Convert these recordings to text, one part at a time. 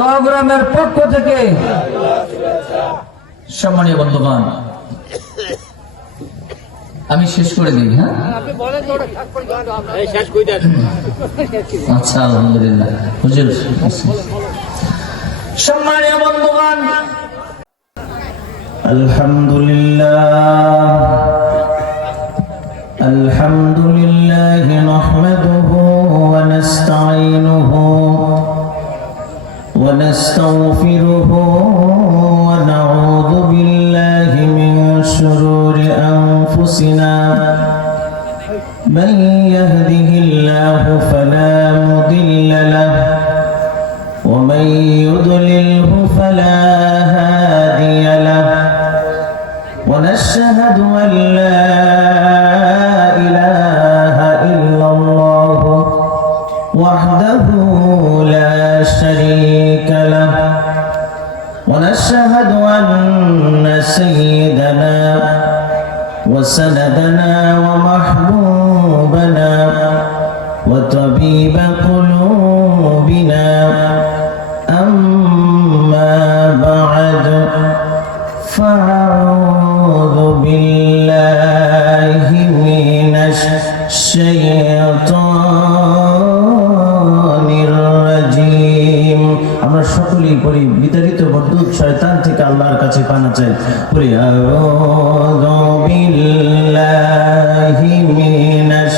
দোয়াগ্রামের পক্ষ থেকে সম্মানীয় বন্ধুগণ আমি শেষ করে দিই হ্যাঁ আচ্ছা আলহামদুলিল্লাহ হুজুর সম্মানীয় বন্ধুগণ الحمد لله الحمد لله نحمده ونستعينه ونستغفره ونعوذ بالله من شرور أنفسنا من يهده الله فلا مضل له ومن يضلله فلا هادي له ونشهد أن لا إله ونشهد أن سيدنا وسندنا ومحبوبنا وطبيب قلوبنا أما بعد فأعوذ بالله من الشيطان الرجيم আমরা সকলেই পড়ি বিতাড়িত বদুত শয়তান থেকে আল্লাহর কাছে পানা চাই। বিল্লাহি মিনাশ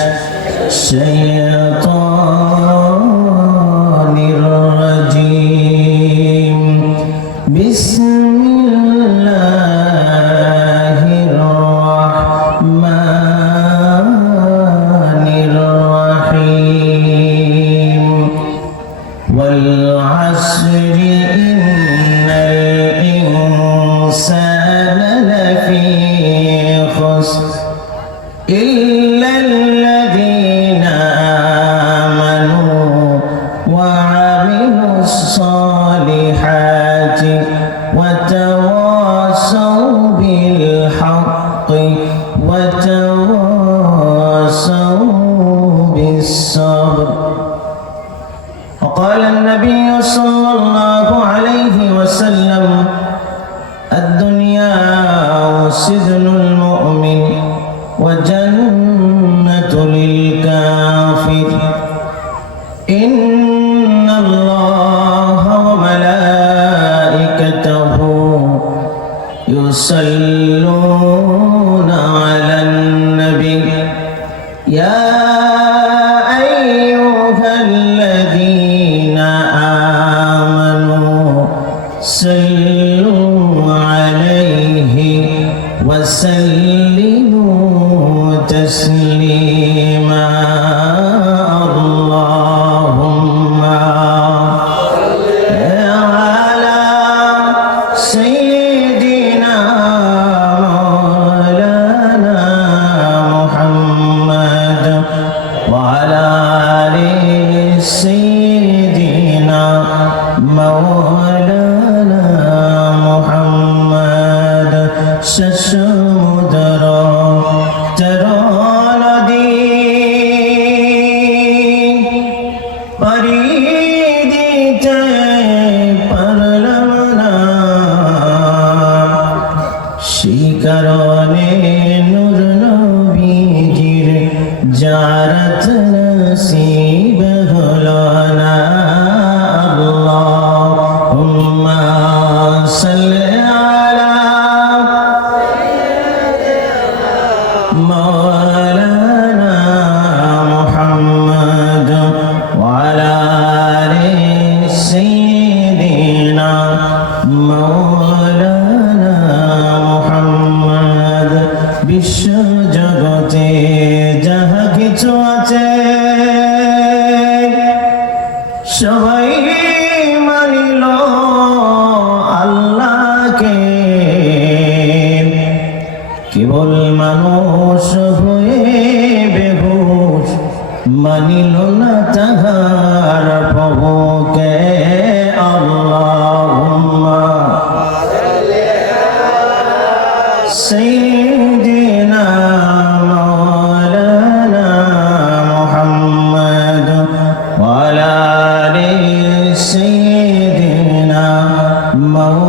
mau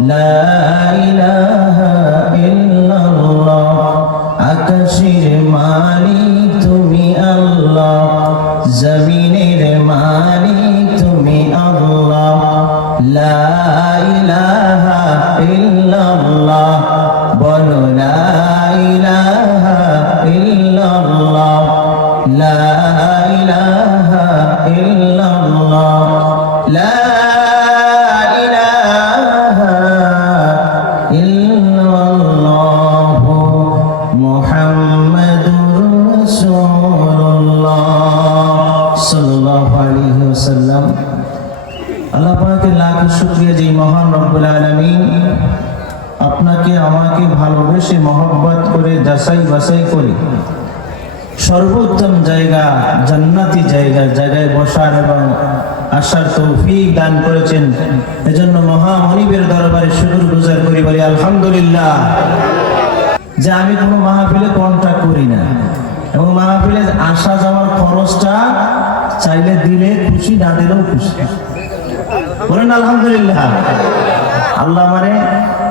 لا إله বাছাই করে। সর্বোত্তম জায়গা, জান্নাতি জায়গা, জায়গায় বসার এবং আসার তৌফিক দান করেছেন। এজন্য মহা মনিবের দরবারে শুকুর গুজার করি, বলি আলহামদুলিল্লাহ। যে আমি কোনো মাহফিলে কন্ট্রাক্ট করি না। এবং মাহফিলে আসা যাওয়ার খরচটা চাইলে দিলে খুশি, না দিলেও খুশি। বলেন আলহামদুলিল্লাহ। আল্লাহ মানে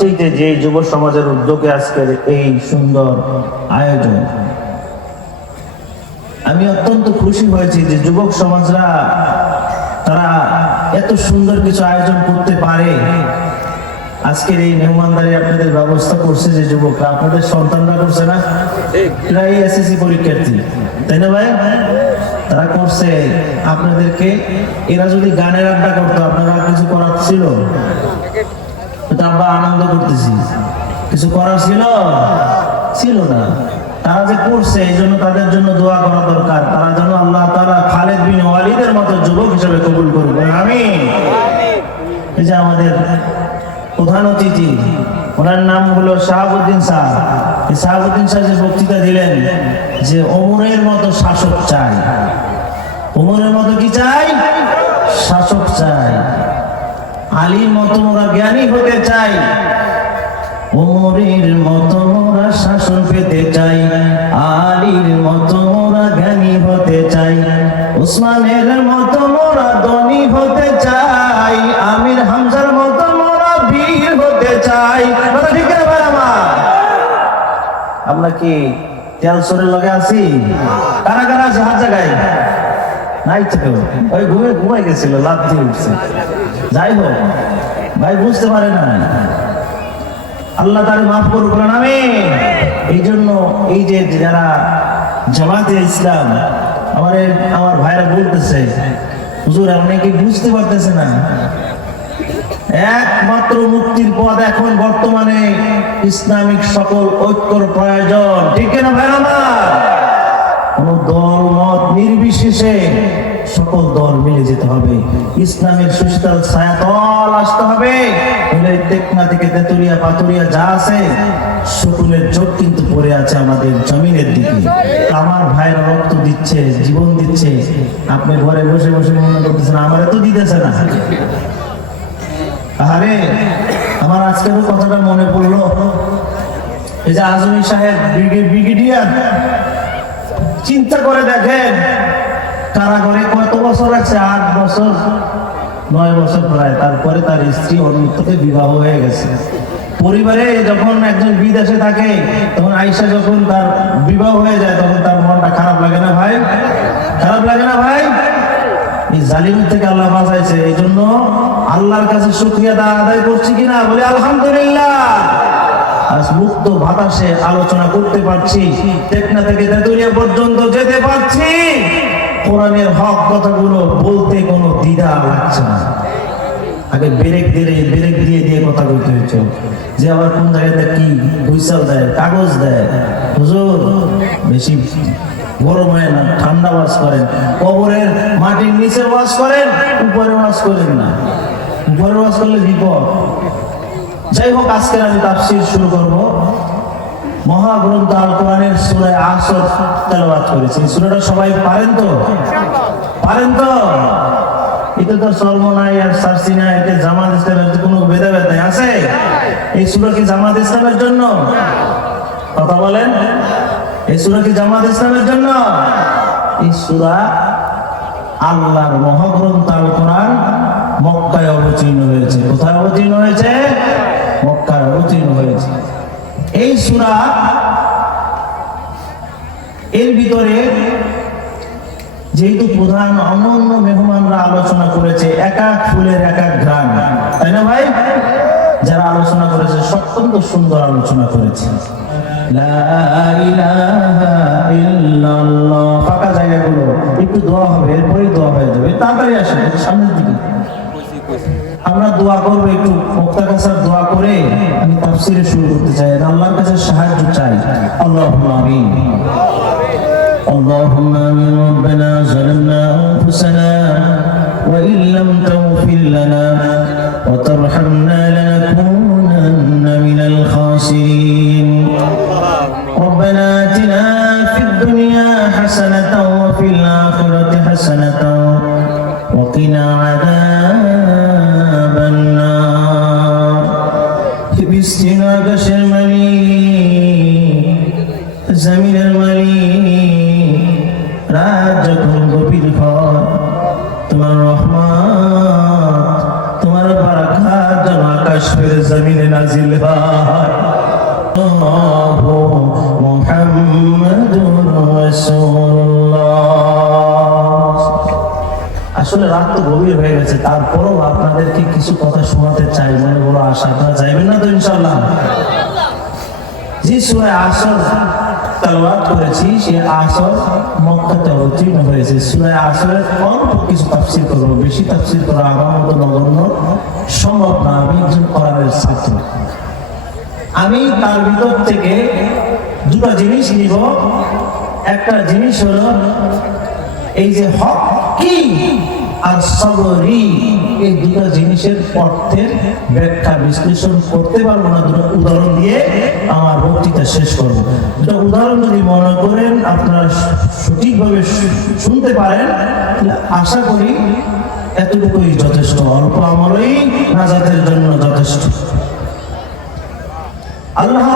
সবচেয়ে যে যুব সমাজের উদ্যোগে আজকের এই সুন্দর আয়োজন। আমি অত্যন্ত খুশি হয়েছি যে যুবক সমাজরা, তারা এত সুন্দর কিছু আয়োজন করতে পারে। আজকের এই মেহমানদারি আপনাদের ব্যবস্থা করছে যে যুবকরা, আপনাদের সন্তানরা করছে না? এই এসএসসি পরীক্ষার্থী, তাই না ভাই? তারা করছে। আপনাদেরকে, এরা যদি গানের আড্ডা করতো, আপনারা কিছু করার ছিল? তো আব্বা আনন্দ করতেছি। কিছু করার ছিল? ছিল না। তারা যে করছে, এই জন্য তাদের জন্য দোয়া করা দরকার। তারা যেন আল্লাহ তারা খালেদ বিন ওয়ালিদের মতো যুবক হিসেবে কবুল করবে আমি এই যে আমাদের প্রধান অতিথি, ওনার নাম হলো শাহাবুদ্দিন শাহ। শাহাবুদ্দিন শাহ যে বক্তৃতা দিলেন যে অমরের মতো শাসক চাই। অমরের মতো কি চাই? শাসক চাই। আলীর মতো মোরা জ্ঞানী হতে চাই। ওমরের মতো মোরা শাসন পেতে চাই। আলীর মতো মোরা জ্ঞানী হতে চাই। উসমানের মতো মোরা ধনী হতে চাই। আমির হামজার মতো মোরা বীর হতে চাই। ঠিক আমরা? কি তেল সরের লগে আছি? কারা কারা আছে হাত জায়গায় নাই কেউ। ওই ঘুমে ঘুমাই গেছিল লাভ দিয়ে উঠছে। যাই হোক, ভাই বুঝতে পারে না। আল্লাহ তারে মাফ করুক, বলেন আমি এই জন্য এই যে যারা জামাতে ইসলাম, আমার আমার ভাইরা বলতেছে, হুজুর, আপনি কি বুঝতে পারতেছে না? একমাত্র মুক্তির পথ এখন বর্তমানে ইসলামিক সকল ঐক্যর প্রয়োজন। ঠিক না ভাই আমার? কোন দল নির্বিশেষে সকল দল মিলে যেতে হবে। ইসলামের সুশীতল ছায়াতল আসতে হবে। টেকনা থেকে পাতুরিয়া যা আছে সকলের চোখ কিন্তু পড়ে আছে আমাদের জমিনের দিকে। আমার ভাইরা রক্ত দিচ্ছে, জীবন দিচ্ছে। আপনি ঘরে বসে বসে মনে করতেছেন, আমার তো দিতেছে না। আরে আমার আজকেরও কথাটা মনে পড়ল। এই যে আজমি সাহেব, ব্রিগেড ব্রিগেডিয়ার চিন্তা করে দেখেন, কারাগারে কত বছর আছে? আট বছর, নয় বছর প্রায়। তারপরে তার স্ত্রী অন্যত্রকে বিবাহ হয়ে গেছে। পরিবারে যখন একজন বিদেশে থাকে, তখন আইসা যখন তার বিবাহ হয়ে যায়, তখন তার মনটা খারাপ লাগে না ভাই? খারাপ লাগে না ভাই? এই জালিমের থেকে আল্লাহ বাঁচাইছে। এই জন্য আল্লাহর কাছে শুক্রিয়া আদায় করছি কিনা? বলে, আলহামদুলিল্লাহ। মুক্ত বাতাসে আলোচনা করতে পারছি। টেকনা থেকে তেতুলিয়া পর্যন্ত যেতে পারছি। কোরআনের হক কথাগুলো বলতে কোনো দ্বিধা লাগছে না। আগে ব্রেক দিয়ে ব্রেক দিয়ে দিয়ে কথা বলতে হয়েছে। যে আবার কোন জায়গাতে কি হুইসাল দেয়, কাগজ দেয়। হুজুর, বেশি গরম হয় না, ঠান্ডা বাস করেন। কবরের মাটির নিচে বাস করেন, উপরে বাস করেন না। উপরে বাস করলে বিপদ। যাই হোক আজকে আমি তাফসীর শুরু করব। মহাগ্রন্থ আল কোরআনের সূরা আসর করেছি। সবাই পারেন তো? পারেন তো? এটা তো সর্ব নাই আর সারসি নাই এতে জামাত ইসলামের কোনো নাই। আছে? এই সূরা কি জামাত ইসলামের জন্য? কথা বলেন। এই সূরা কি জামাত ইসলামের জন্য? এই সূরা আল্লাহর মহাগ্রন্থ আল কোরআন মক্কায় অবতীর্ণ হয়েছে। কোথায় অবতীর্ণ হয়েছে? মক্কায় অবতীর্ণ হয়েছে। এই সূরা এর ভিতরে যেহেতু প্রধান অনন্য মেহমানরা আলোচনা করেছে, এক এক ফুলের এক এক ঘ্রাণ। তাই না ভাই? যারা আলোচনা করেছে অত্যন্ত সুন্দর আলোচনা করেছে। ফাঁকা জায়গাগুলো, একটু দোয়া হবে, এরপরেই দোয়া হয়ে যাবে। তাড়াতাড়ি একটু সামনের দিকে। আমরা দোয়া করবো একটু মুক্তা কাছার দোয়া করে আমি তাফসিরে শুরু করতে চাই আর আল্লাহর কাছে সাহায্য চাই আল্লাহ আমিন اللهم آمين ربنا ظلمنا أنفسنا وإن لم تغفر لنا وترحمنا لنكونن من الخاسرين ربنا آتنا في الدنيا حسنة وفي الآخرة حسنة وقنا عذاب নাজিল আসলে রাত তো গভীর হয়ে গেছে, তারপরও আপনাদেরকে কিছু কথা শোনাতে চাই, মনে বড় আশা। আপনারা চাইবেন না তো ইনশাল্লাহ জি সুরায় আসর। তালওয়াত করেছি, সে আসর মক্কাতে অবতীর্ণ হয়েছে। সুরায় আসরের অল্প কিছু তাফসির করব, বেশি তাফসির করা আমার মতো নগণ্য সম্ভব না, আমি একজন কোরআনের ছাত্র। আমি তার ভিতর থেকে দুটো জিনিস নিব। একটা জিনিস হলো, এই যে হক কি? আর সবরি এই দুটো জিনিসের অর্থের ব্যাখ্যা বিশ্লেষণ করতে পারব না। দুটো উদাহরণ দিয়ে আমার বক্তৃতা শেষ করব। দুটো উদাহরণ যদি মনে করেন, আপনারা সঠিকভাবে শুনতে পারেন। আশা করি এতটুকুই যথেষ্ট। অল্প আমলই নাজাতের জন্য যথেষ্ট। আল্লাহ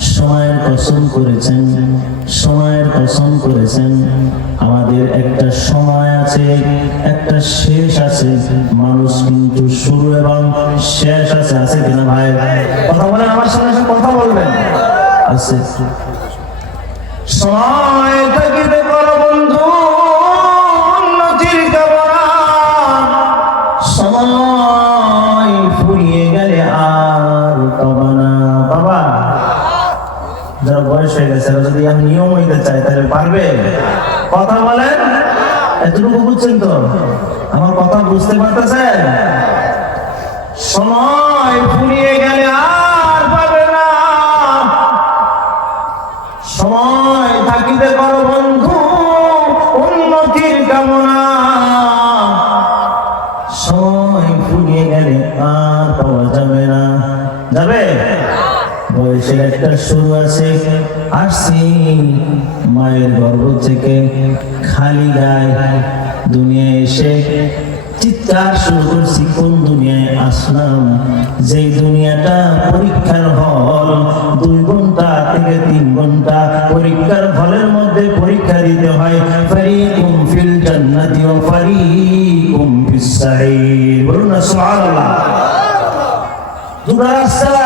সময়ের কসম করেছেন, সময়ের কসম করেছেন। আমাদের একটা সময় আছে, একটা শেষ আছে। মানুষ কিন্তু শুরু এবং শেষ আছে আছে কিনা ভাই? কথা বলেন আমার সঙ্গে কথা বলবেন। আছে। সময় থাকিতে গেছে যদি আমি নিয়ম চাই তাহলে পারবে? কথা বলেন? এতটুকু বুঝছেন তো? আমার কথা বুঝতে পারতেছেন? সময় ফুরিয়ে গেলে আর পাবে না। সময় থাকিতে করো বন্ধু, উন্নতির কামনা। সময় ফুরিয়ে গেলে আর পাওয়া যাবে না। যাবে? বয়সের একটা শুরু আছে। আসছি মায়ের গর্ভ থেকে খালি গায়ে দুনিয়া এসে চিৎকার শুরু করছি, কোন দুনিয়ায় আসলাম? যে দুনিয়াটা পরীক্ষার হল, দুই ঘণ্টা থেকে তিন ঘণ্টা পরীক্ষার হলের মধ্যে পরীক্ষা দিতে হয়, ফারিকুম ফিল জান্নাতি ওয়া ফারিকুম ফিস সাঈর বলুন না, সুবহানাল্লাহ। দুটো রাস্তা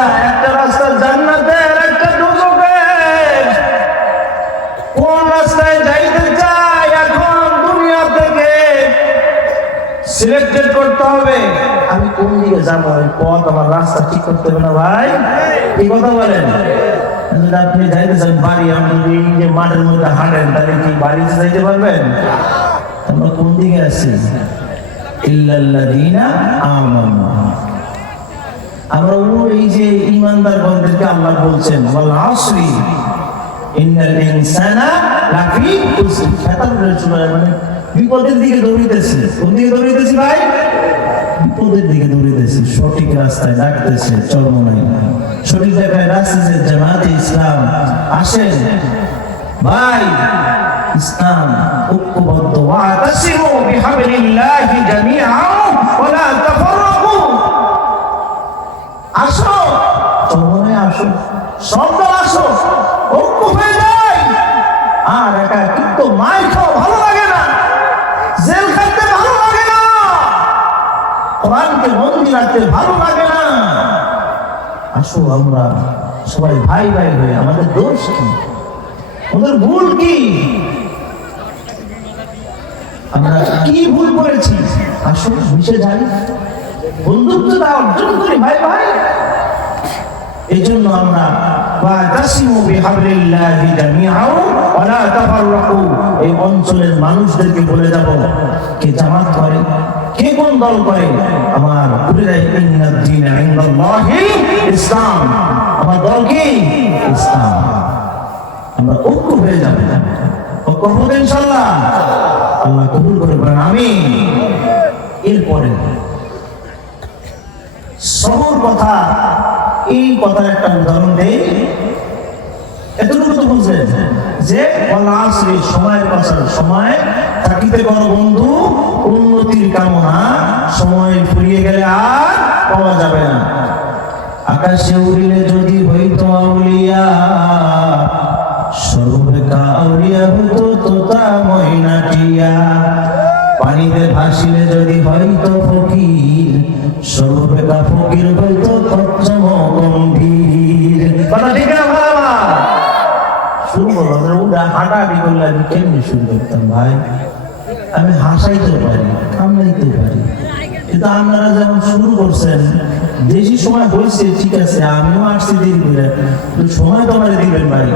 করতে হবে। আমি কোন দিকে যাব পথ আমার রাস্তা ঠিক করতে হবে না ভাই। কি কথা বলেন? আপনি যাইতে চান বাড়ি, আপনি এই যে মাঠের মধ্যে হাঁটেন, তাহলে কি বাড়িতে যাইতে পারবেন? আমরা কোন দিকে আছি? মানে বিপদের দিকে দৌড়িতেছে। কোন দিকে দৌড়িতেছি ভাই? বিপদের দিকে দৌড়িতেছি সঠিক রাস্তায় ডাকতেছে চরমনাই সঠিক জায়গায় রাস্তাছে জামাতে ইসলাম আসেন। ভাই ইসলাম ঐক্যবদ্ধ। ওয়াতাসিমু বিহাবলিল্লাহি জামিআন ওয়া লা তাফাররাকু। আসো। চরমনে আসো। শব্দ আসো। ঐক্য হয়ে যায়। আর একা কিন্তু মাই খাও ভালো বন্দি ভালো লাগে না। আসো আমরা সবাই ভাই ভাই হয়ে, আমাদের দোষ কি? আমাদের ভুল কি? আমরা কি ভুল করেছি? আসো, মিশে যাই। অর্জন করি, ভাই ভাই। এই জন্য আমরা এই অঞ্চলের মানুষদেরকে বলে যাব, কে জামাত করে কে কোন দল করে আমার দেয় ইসলাম। আমার দল কি? ইসলাম। আমরা ঐক্য হয়ে যাবে। ঐক্য হবে ইনশাআল্লাহ। আল্লাহ কবুল আমিন। এরপরে, সবর কথা, এই কথার একটা উদাহরণ দেই। এতটুকু তো বুঝলেন যে সময়ের কথা সময় থাকিতে কোনো বন্ধু, উন্নতির কামনা সময় ফুরিয়ে গেলে আর পাওয়া যাবে না। আকাশে উড়িলে যদি হইতো পানিতে ভাসিলে যদি হইতো ফকির সর্ববেকা ফকির হইতো হাঁটাহাঁটি করলে কেমনি শুরু করতাম ভাই? আমি হাসাইতে পারি, কামড়াইতে পারি। কিন্তু আপনারা যেমন শুরু করছেন, বেশি সময় হয়েছে, ঠিক আছে, আমিও আসছি করে। কিন্তু সময় তো আমার দিবেন ভাই।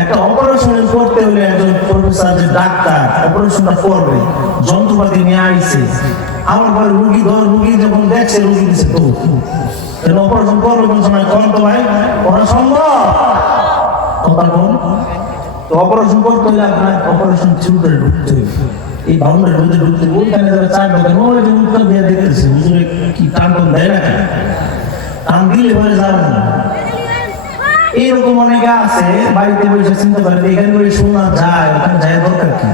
একটা অপারেশন করতে হলে একজন প্রফেসর যে ডাক্তার অপারেশনটা করবে, যন্ত্রপাতি নিয়ে আমার রুগী ধর, রুগী যখন দেখছে, রুগী তো। অপারেশন করবে কোন সময়? করেন তো ভাই সম্ভব? কথা তো অপারেশন করতে হলে আপনার অপারেশন থিয়েটারে ঢুকতে এই বাউন্ডারি ঢুকতে ঢুকতে ওইখানে যারা চার ঢোকেন ওই যে উত্তর দিয়ে দেখতেছে, হুজুরে কি টান টান দেয় না টান দিলে বলে যাবে না। এইরকম অনেকে আছে, বাড়িতে বসে চিন্তা করে এখানে বসে শোনা যায়, ওখানে যায় দরকার কি?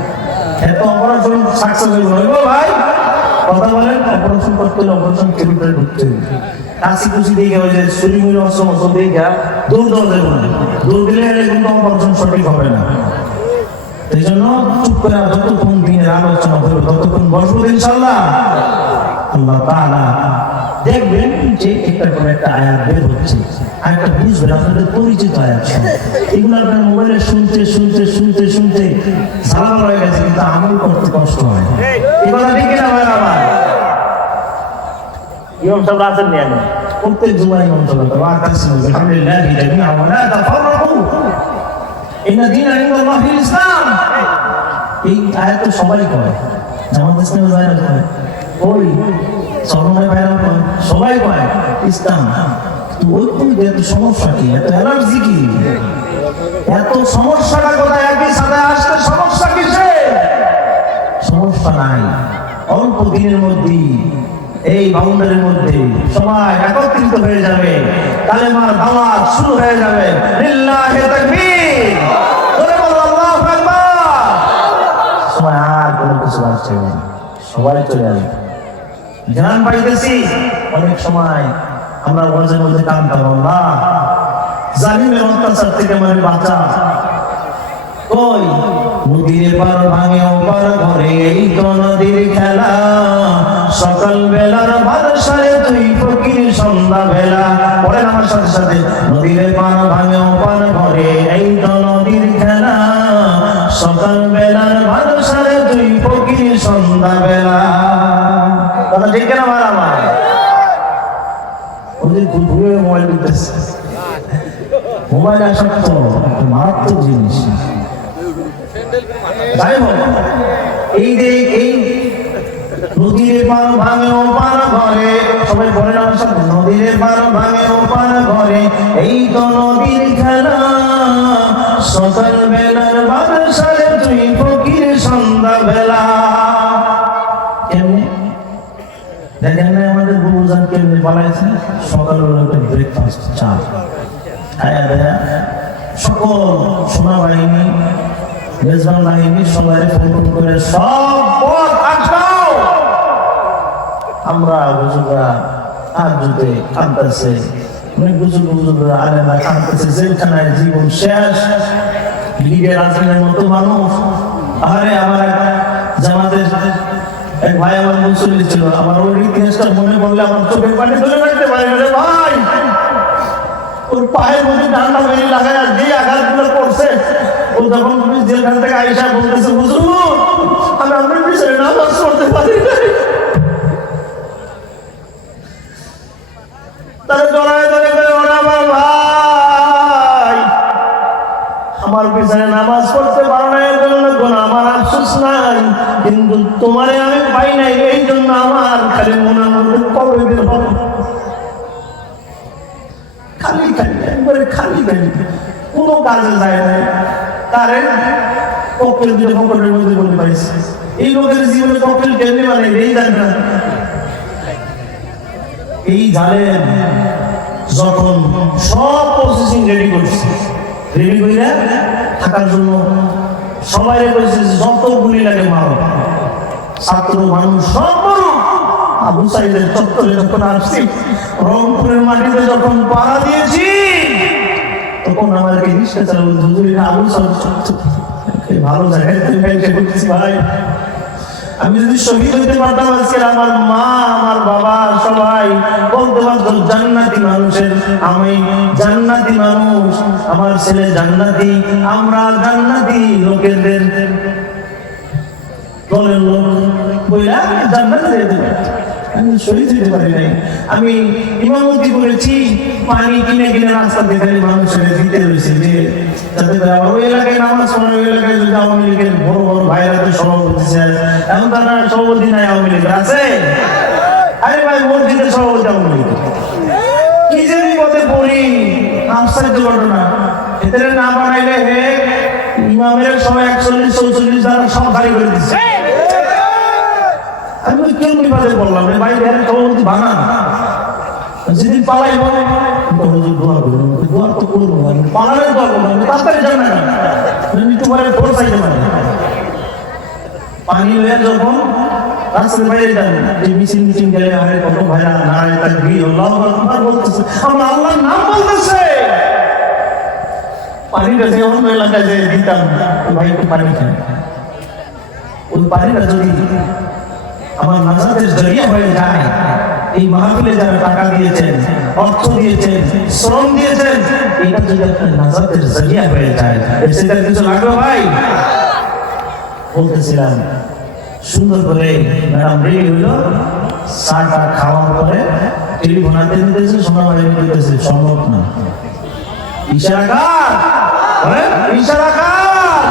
এত অপারেশন সাকসেস হইব ভাই কথা বলেন, অপারেশন করতে অপারেশন থিয়েটারে ঢুকতে হবে কাশি কুশি দেখে ওই যে শরীর মুড়ি অস্ত্র মস্ত্র দেখে দৌড় দৌড় দেবো না দৌড় দিলে কিন্তু অপারেশন সঠিক হবে না। এই জন্য চুপ করে যতক্ষণ দিনের আলোচনা করবে, ততক্ষণ বসবো ইনশাল্লাহ। আল্লাহ তাআলা দেখবেন যে একটা করে একটা আয়াত বের হচ্ছে আয়াতটা বুঝবেন আপনাদের পরিচিত আয়াত এগুলো আপনার মোবাইলে শুনতে শুনতে শুনতে শুনতে সালাম হয়ে গেছে কিন্তু আমল করতে কষ্ট হয়। এই কথা ঠিক কিনা ভাই আমার ইমাম সাহেব আছেন নি আমি প্রত্যেক জুমার ইমাম সাহেব ওয়া তাসিমু বিহামদিল্লাহি জামিআ ওয়া লা তাফাররাকু। ইন্না দীনা ইনদাল্লাহিল ইসলাম। এই আয়াত তো সবাই কয় জামাত ইসলামের বাইরে কয় ওই সরমের বাইরে কয়, সবাই কয়, ইসলাম ওই তুমি সমস্যা কি? এত অ্যালার্জি কি? এত সমস্যাটা একই সাথে আসতে সমস্যা সমস্যা নাই। অল্প দিনের এই বাউন্ডারির মধ্যে সবাই একত্রিত হয়ে যাবে। দাওয়াত শুরু হয়ে যাবে। লিল্লাহি তাকবীর। না। সবাই চলে আসবে। জ্ঞান পাইতেছি, অনেক সময় আমরা ওয়াজের মধ্যে কানতাম আল্লাহ জালিমের অত্যাচার থেকে মানে বাঁচা। কই? নদীর পার ভাঙে ওপার ঘরে, এই তো নদীর খেলা। সকাল বেলার বাদশারে তুই ফকির সন্ধ্যা বেলা পরে আমার সাথে সাথে, নদীর পার ভাঙে মোবাইল আসক্ত একটা মারাত্মক জিনিস। এই এই নদীর পার ভাঙে ও পার ঘরে, সবাই বলে না নদীর পার ভাঙে ও পার ঘরে, এই তো নদীর খেলা। সকাল বেলার বাদশারে তুই ফকির সন্ধ্যা বেলা দেখেন আমাদের গুরুজন কেমনি বানাইছে সকালবেলা একটা ব্রেকফাস্ট চা। খায়া দেয়া। সকল সোনা বাহিনী মেজবান বাহিনী সবাই ফোন করে সব আমরা বুজুর্গরা আর জুতে কাঁদতেছে। মানুষ। আরে আমার জামাতের এক ভাই আমার মুসল্লি ছিল। আমার ওই ইতিহাসটা মনে পড়লে আমার চোখের পানি ধরে রাখতে ভাই। ওর পায়ের মধ্যে ডান্ডা বেরিয়ে লাগায় যে আঘাতগুলো করছে, ও যখন পুলিশ জেলখান থেকে আইসা বলতেছে বুঝলো আমি আপনার পিছনে নামাজ পড়তে পারি। তারা জড়ায় ধরে "ওরে আমার ভাই, আমার পিছনে নামাজ পড়তে পারো না, এর জন্য আমার আফসোস নাই কিন্তু তোমারে আমি পাই নাই, এই জন্য আমার খালি মনে মনে কবে বের হবে একবারে খালি খালি কোনো কাজে যায় না তারে মধ্যে বলে পাইছে এই লোকের জীবনে মানে এই এই যখন সব প্রসেসিং রেডি করছে। রেডি করে থাকার জন্য সবাই বলছে যত গুলি লাগে ছাত্র, মানুষ সব আবু সাইদের চত্বরে যখন আসছি, রংপুরের মাটিতে যখন পাড়া দিয়েছি তখন আমাদেরকে আবু সাইদ ভালো বলছি ভাই আমি যদি শহীদ হইতে পারতাম আজকে আমার মা, আমার বাবা, সবাই বলতে পারতো জান্নাতি মানুষের আমি জান্নাতি মানুষ, আমার ছেলে জান্নাতি, আমরা জান্নাতি লোকেদের দলের লোক, বইলা জান্নাতে। আমি শহীদ পারি নাই। আমি ইমামতি করেছি, পানি কিনে কিনে রাস্তা দেখে মানুষের দিতে যে, যাতে ওই এলাকায় নামাজ পড়ে, ওই এলাকায় যদি আওয়ামী লীগের বড় বড় ভাইরা তো সভাপতি চায়, এখন তারা সভাপতি নাই আওয়ামী লীগের। আছে? আরে ভাই মসজিদের সভাপতি আওয়ামী লীগের কি যে বিপদে পড়ি, আশ্চর্য ঘটনা। এদের না বানাইলে হে, ইমামের সবাই একচল্লিশ, চৌচল্লিশ দ্বারা সব খালি করে দিচ্ছে বিপদে বললাম রে ভাই এর সভাপতি বানান যেদিন পালাই বলে হুজুর দোয়া করুন দোয়া তো করব আমি পালালে দোয়া করব আমি তাড়াতাড়ি যান না মৃত্যু পরে ফোর চাইতে পারে পানি হয়ে যখন কত ভাইরা নারায় তার ভিড় আল্লাহ আকবার বলতেছে, আমরা আল্লাহর পানিটা যদি আমার নাজাতের জরিয়া হয়ে যায়। এই মাহফিলে যারা টাকা দিয়েছেন অর্থ দিয়েছেন শ্রম দিয়েছেন এটা যদি আপনার নাজাতের জরিয়া হয়ে যায় সেটা কিছু লাগবে ভাই? বলতেছিলাম সুন্দর করে ম্যাডাম রেডি হইল চাটা খাওয়ার পরে টেলিফোন হাতে নিতেছে সোনা বাড়ি নিতেছে সম্ভব না। ইশারা কার বলেন, ইশারা কার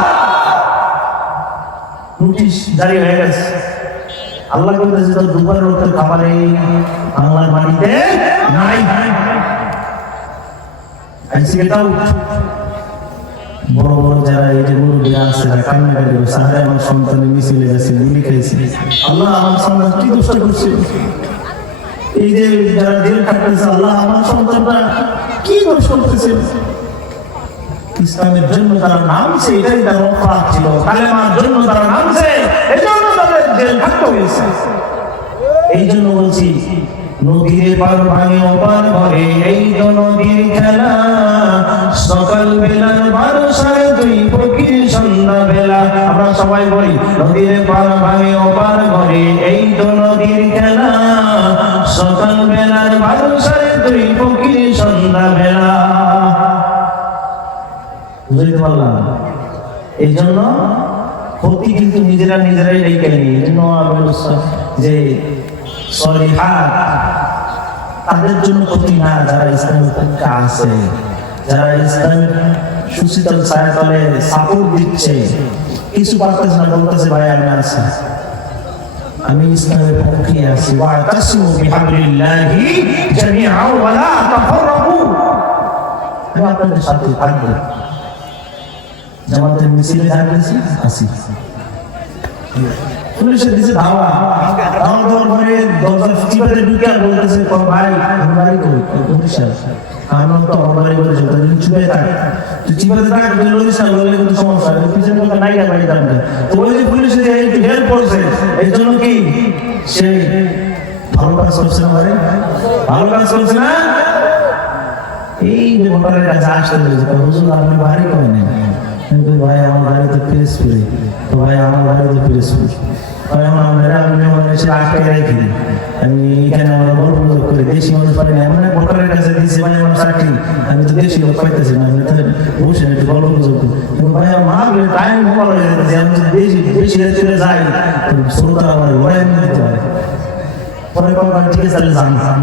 নোটিশ জারি হয়ে গেছে। আল্লাহ বলতেছে তো দুবার রক্তের খাবার বাংলার মাটিতে নাই। আইসি গেট বড় বড় যারা এই যে মুরব্বীরা আছে, যারা কান্নাকাটি করছে আরে আমার সন্তানের মিছিলে গেছে গুলি খেয়েছে। আল্লাহ আমার সন্তান কি দোষ করছে? এই যে যারা জেল খাটতেছে, আল্লাহ আমার সন্তানরা কি দোষ করতেছে? ইসলামের জন্য তারা নামছে, এটাই তার অপরাধ ছিল। কালেমার জন্য তারা নামছে এই জন্য তাদের জেল খাটতে হয়েছে। এই জন্য বলছি, নদীর পার ভাঙে ওপার ভরে এই তো নদীর খেলা। সকাল বেলার বারো সাড়ে দুই ফকির সন্ধ্যা বেলা আমরা সবাই বলি, নদীর পার ভাঙে ওপার ভরে এই তো নদীর খেলা। সকাল বেলার বারো সাড়ে তুই ফকির বুঝতে পারলাম এই জন্য ক্ষতি কিন্তু নিজেরা নিজেরাই রেখে নিই এই জন্য যে সলিহাত তাদের জন্য ক্ষতি না, যারা ইসলামের পক্ষে আছে, যারা ইসলামের সুশীতল ছায়াতলে সাপোর্ট দিচ্ছে, কিছু পারতেছে না, বলতেছে, ভাই, আমি আছি আমি ইসলামের পক্ষে আছি। ওয়াতাসিমু বিহাবলিল্লাহি জামিআ ওয়া লা তাফাররাকু। আমি আপনাদের সাথে থাকব। জামাতের মিছিলে থাকতেছি আসি। পুলিশে দিছে ধাওয়া। ধাওয়া কই? পুলিশে আমার না যে যে হেল্প করছে এই জন্য কি? সে ভালো কাজ করছে না করছে না? এই যে ভোটারের কাছে আসতে হয়েছে হুজুর, আপনি নেন? কিন্তু ভাই, আমার বাড়ি তো পিরিসপুরে তো ভাই, আমার বাড়ি তো পিরিসপুর ভাই আমার মেয়েরা আমি আমার এসে আটকে রেখে দিই আমি এখানে আমার গল্প করি। দেশি মানুষ পারি না। এক ভোটারের কাছে দিয়েছি ভাই আমার চাকরি। আমি তো দেশি লোক পাইতেছি না। আমি তো বসে একটু গল্প গুজব করি। ভাই মা টাইম মোবাইল হয়ে যেতেছে আমি বেশি বেশি চলে যাই শ্রোতা আমার ঘরে নিতে পারে পরে কখন ঠিক আছে, তাহলে যান।